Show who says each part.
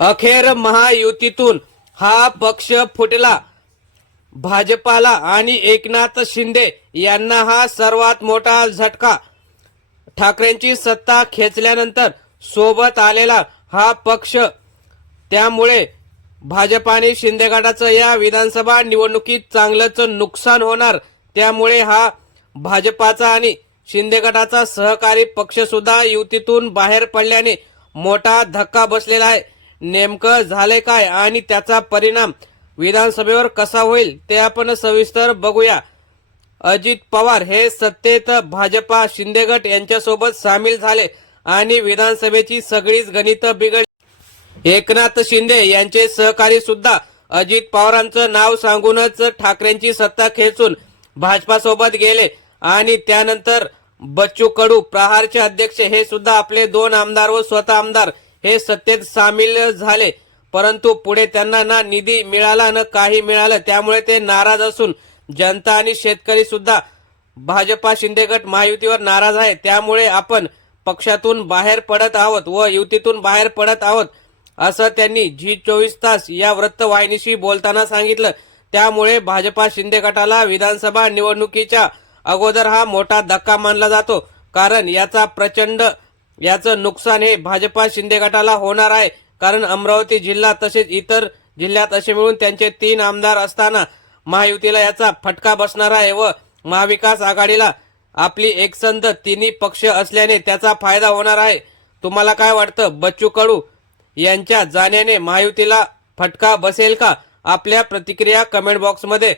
Speaker 1: अखेर महायुतीतून हा पक्ष फुटला. भाजपाला आणि एकनाथ शिंदे यांना हा सर्वात मोठा झटका. ठाकरेंची सत्ता खेचल्यानंतर सोबत आलेला हा पक्ष. त्यामुळे भाजप आणि शिंदे गटाचं या विधानसभा निवडणुकीत चांगलंच नुकसान होणार. त्यामुळे हा भाजपाचा आणि शिंदे गटाचा सहकारी पक्ष सुद्धा युतीतून बाहेर पडल्याने मोठा धक्का बसलेला आहे. नेमकं झाले काय आणि त्याचा परिणाम विधानसभेवर कसा होईल ते आपण सविस्तर बघूया. अजित पवार हे सत्तेत भाजपा शिंदे गट यांच्यासोबत सामील झाले आणि विधानसभेची सगळीच गणितं बिघडली. एकनाथ शिंदे यांचे सहकारी सुद्धा अजित पवारांचं नाव सांगूनच ठाकरेंची सत्ता खेचून भाजपासोबत गेले आणि त्यानंतर बच्चू कडू प्रहारचे अध्यक्ष हे सुद्धा आपले दोन आमदार व स्वतः आमदार हे सत्तेत सामील झाले. परंतु पुढे त्यांना ना निधी मिळाला ना काही मिळालं त्यामुळे ते नाराज असून जनता आणि शेतकरी सुद्धा भाजपा शिंदे गट महायुतीवर नाराज आहे. त्यामुळे आपण पक्षातून बाहेर पडत आहोत व युतीतून बाहेर पडत आहोत असं त्यांनी झी चोवीस तास या वृत्तवाहिनीशी बोलताना सांगितलं. त्यामुळे भाजपा शिंदे गटाला विधानसभा निवडणुकीच्या अगोदर हा मोठा धक्का मानला जातो कारण याचा प्रचंड याचं नुकसान हे भाजपा शिंदे गटाला होणार आहे. कारण अमरावती जिल्हा तसेच इतर जिल्ह्यात असे मिळून त्यांचे तीन आमदार असताना महायुतीला याचा फटका बसणार आहे व महाविकास आघाडीला आपली एकसंध तिन्ही पक्ष असल्याने त्याचा फायदा होणार आहे. तुम्हाला काय वाटतं? बच्चू कडू यांच्या जाण्याने महायुतीला फटका बसेल का? आपल्या प्रतिक्रिया कमेंट बॉक्समध्ये